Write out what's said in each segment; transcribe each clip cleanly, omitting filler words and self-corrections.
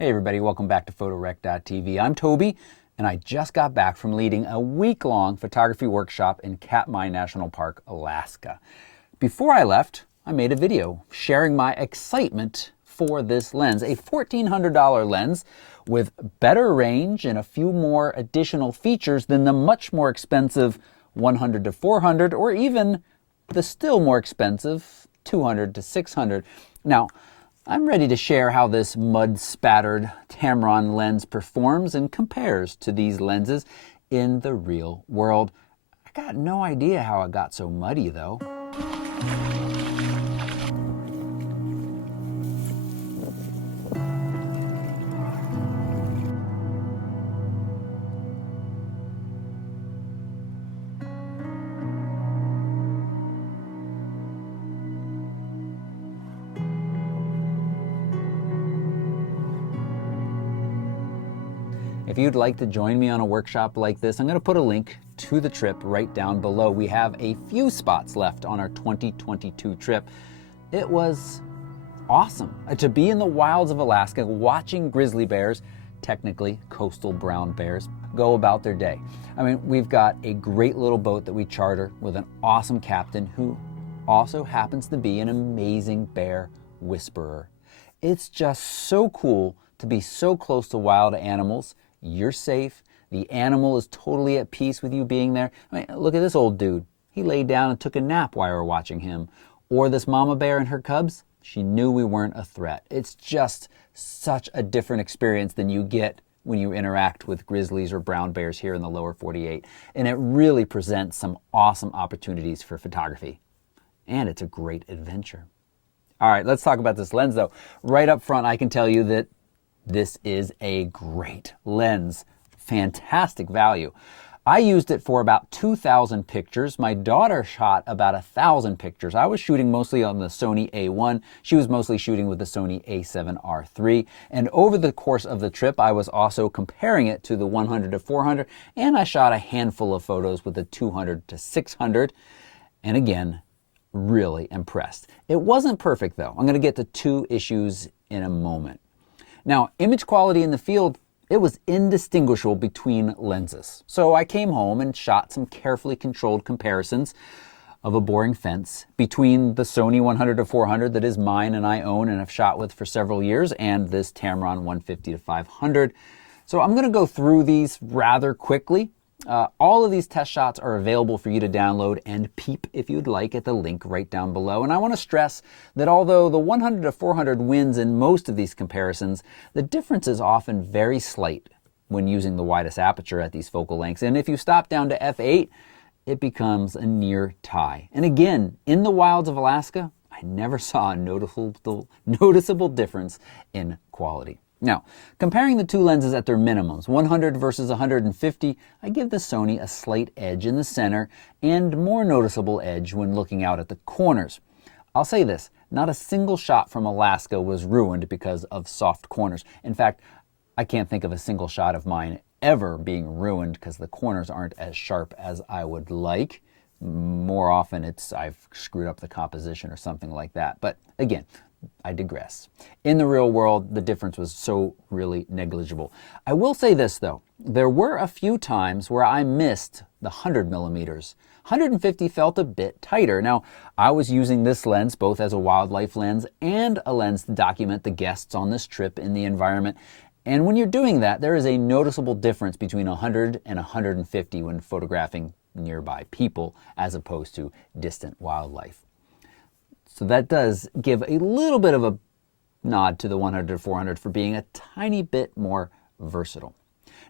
Hey everybody, welcome back to PhotoRec.tv. I'm Toby, and I just got back from leading a week-long photography workshop in Katmai National Park, Alaska. Before I left, I made a video sharing my excitement for this lens, a $1,400 lens with better range and a few more additional features than the much more expensive 100 to 400 or even the still more expensive 200 to 600. Now, I'm ready to share how this mud-spattered Tamron lens performs and compares to these lenses in the real world. I got no idea how it got so muddy though. If you'd like to join me on a workshop like this, I'm going to put a link to the trip right down below. We have a few spots left on our 2022 trip. It was awesome to be in the wilds of Alaska watching grizzly bears, technically coastal brown bears, go about their day. I mean, we've got a great little boat that we charter with an awesome captain who also happens to be an amazing bear whisperer. It's just so cool to be so close to wild animals. You're safe. The animal is totally at peace with you being there. I mean, look at this old dude. He laid down and took a nap while we were watching him. Or this mama bear and her cubs. She knew we weren't a threat. It's just such a different experience than you get when you interact with grizzlies or brown bears here in the lower 48. And it really presents some awesome opportunities for photography. And it's a great adventure. All right, let's talk about this lens though. Right up front, I can tell you that this is a great lens, fantastic value. I used it for about 2,000 pictures. My daughter shot about 1,000 pictures. I was shooting mostly on the Sony A1. She was mostly shooting with the Sony A7R III. And over the course of the trip, I was also comparing it to the 100 to 400, and I shot a handful of photos with the 200 to 600. And again, really impressed. It wasn't perfect though. I'm going to get to two issues in a moment. Now, image quality in the field, it was indistinguishable between lenses. So I came home and shot some carefully controlled comparisons of a boring fence between the Sony 100 to 400 that is mine and I own and have shot with for several years and this Tamron 150 to 500. So I'm going to go through these rather quickly. All of these test shots are available for you to download and peep if you'd like at the link right down below. And I want to stress that although the 100 to 400 wins in most of these comparisons, the difference is often very slight when using the widest aperture at these focal lengths. And if you stop down to f8, it becomes a near tie. And again, in the wilds of Alaska, I never saw a noticeable difference in quality. Now, comparing the two lenses at their minimums, 100 versus 150, I give the Sony a slight edge in the center and more noticeable edge when looking out at the corners. I'll say this, not a single shot from Alaska was ruined because of soft corners. In fact, I can't think of a single shot of mine ever being ruined because the corners aren't as sharp as I would like. More often it's I've screwed up the composition or something like that. But again, I digress. In the real world, the difference was so really negligible. I will say this though, there were a few times where I missed the 100 millimeters. 150 felt a bit tighter. Now, I was using this lens both as a wildlife lens and a lens to document the guests on this trip in the environment. And when you're doing that, there is a noticeable difference between 100 and 150 when photographing nearby people as opposed to distant wildlife. So that does give a little bit of a nod to the 100 to 400 for being a tiny bit more versatile.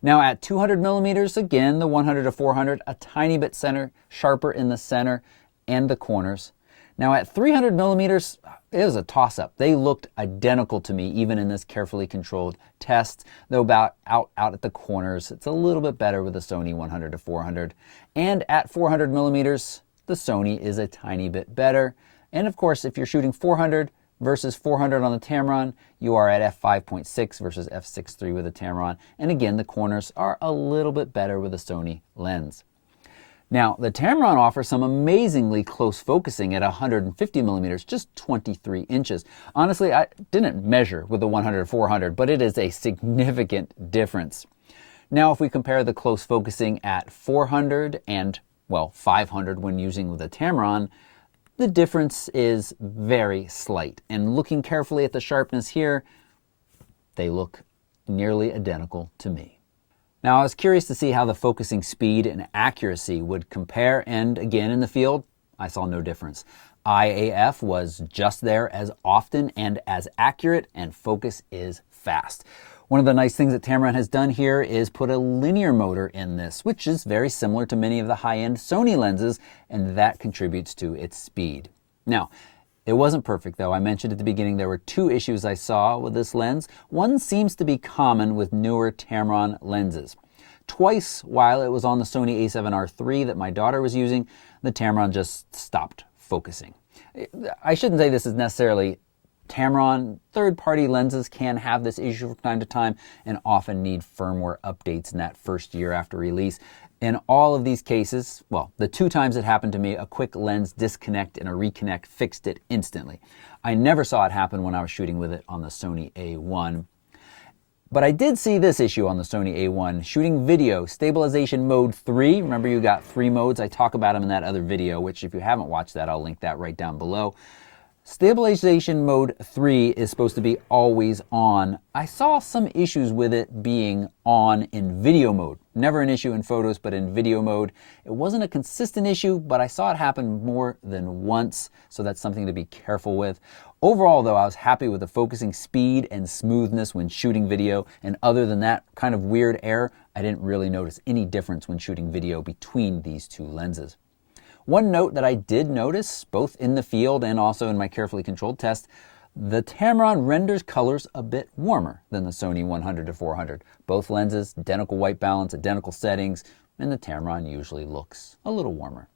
Now at 200 millimeters, again, the 100 to 400, a tiny bit sharper in the center and the corners. Now at 300 millimeters, it was a toss-up. They looked identical to me, even in this carefully controlled test, though about out at the corners, it's a little bit better with the Sony 100 to 400. And at 400 millimeters, the Sony is a tiny bit better. And of course, if you're shooting 400 versus 400 on the Tamron, you are at f5.6 versus f6.3 with the Tamron. And again, the corners are a little bit better with the Sony lens. Now, the Tamron offers some amazingly close focusing at 150 millimeters, just 23 inches. Honestly, I didn't measure with the 100-400, but it is a significant difference. Now, if we compare the close focusing at 400 and, well, 500 when using the Tamron, the difference is very slight. And looking carefully at the sharpness here, they look nearly identical to me. Now, I was curious to see how the focusing speed and accuracy would compare, and again, in the field, I saw no difference. IAF was just there as often and as accurate, and focus is fast. One of the nice things that Tamron has done here is put a linear motor in this, which is very similar to many of the high-end Sony lenses, and that contributes to its speed. Now, it wasn't perfect though. I mentioned at the beginning there were two issues I saw with this lens. One seems to be common with newer Tamron lenses. Twice while it was on the Sony a7R III that my daughter was using, the Tamron just stopped focusing. I shouldn't say this is necessarily Tamron. Third-party lenses can have this issue from time to time and often need firmware updates in that first year after release. In all of these cases, well, the two times it happened to me, a quick lens disconnect and a reconnect fixed it instantly. I never saw it happen when I was shooting with it on the Sony A1. But I did see this issue on the Sony A1, shooting video, stabilization mode 3. Remember, you got 3 modes. I talk about them in that other video, which if you haven't watched that, I'll link that right down below. Stabilization mode 3 is supposed to be always on. I saw some issues with it being on in video mode. Never an issue in photos, but in video mode. It wasn't a consistent issue, but I saw it happen more than once, so that's something to be careful with. Overall, though, I was happy with the focusing speed and smoothness when shooting video, and other than that kind of weird error, I didn't really notice any difference when shooting video between these two lenses. One note that I did notice, both in the field and also in my carefully controlled test, the Tamron renders colors a bit warmer than the Sony 100-400. Both lenses, identical white balance, identical settings, and the Tamron usually looks a little warmer.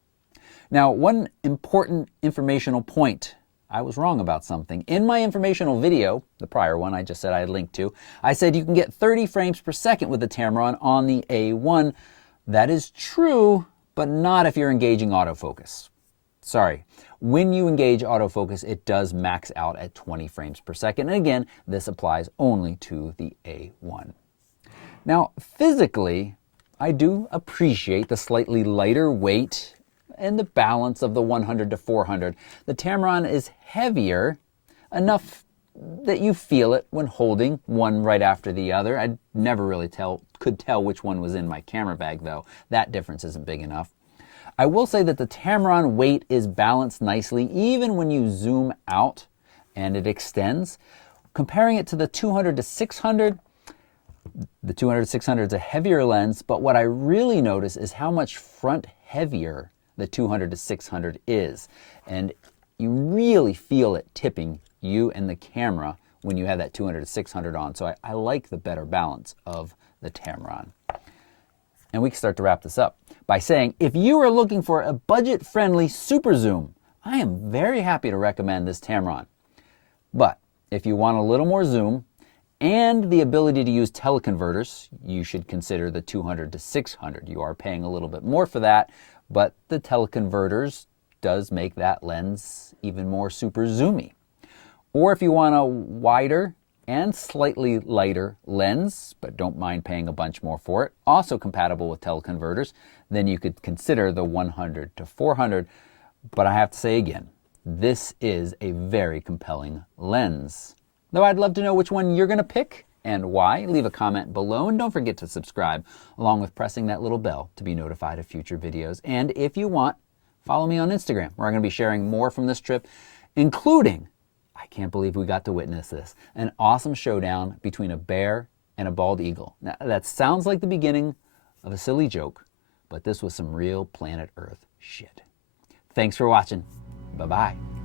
Now, one important informational point. I was wrong about something. In my informational video, the prior one I just said I had linked to, I said you can get 30 frames per second with the Tamron on the A1. That is true, but not if you're engaging autofocus. Sorry. When you engage autofocus, it does max out at 20 frames per second. And again, this applies only to the A1. Now, physically, I do appreciate the slightly lighter weight and the balance of the 100-400. The Tamron is heavier enough that you feel it when holding one right after the other. I never really could tell which one was in my camera bag though. That difference isn't big enough. I will say that the Tamron weight is balanced nicely even when you zoom out and it extends. Comparing it to the 200-600, the 200-600 is a heavier lens, but what I really notice is how much front heavier the 200-600 is. And you really feel it tipping you and the camera when you have that 200-600 on. So I like the better balance of the Tamron. And we can start to wrap this up by saying, if you are looking for a budget-friendly super zoom, I am very happy to recommend this Tamron. But if you want a little more zoom and the ability to use teleconverters, you should consider the 200-600. You are paying a little bit more for that, but the teleconverters does make that lens even more super zoomy. Or if you want a wider and slightly lighter lens, but don't mind paying a bunch more for it, also compatible with teleconverters, then you could consider the 100-400. But I have to say again, this is a very compelling lens. Though I'd love to know which one you're going to pick and why. Leave a comment below and don't forget to subscribe, along with pressing that little bell to be notified of future videos. And if you want, follow me on Instagram, where I'm going to be sharing more from this trip, including, I can't believe we got to witness this, an awesome showdown between a bear and a bald eagle. Now, that sounds like the beginning of a silly joke, but this was some real planet Earth shit. Thanks for watching. Bye-bye.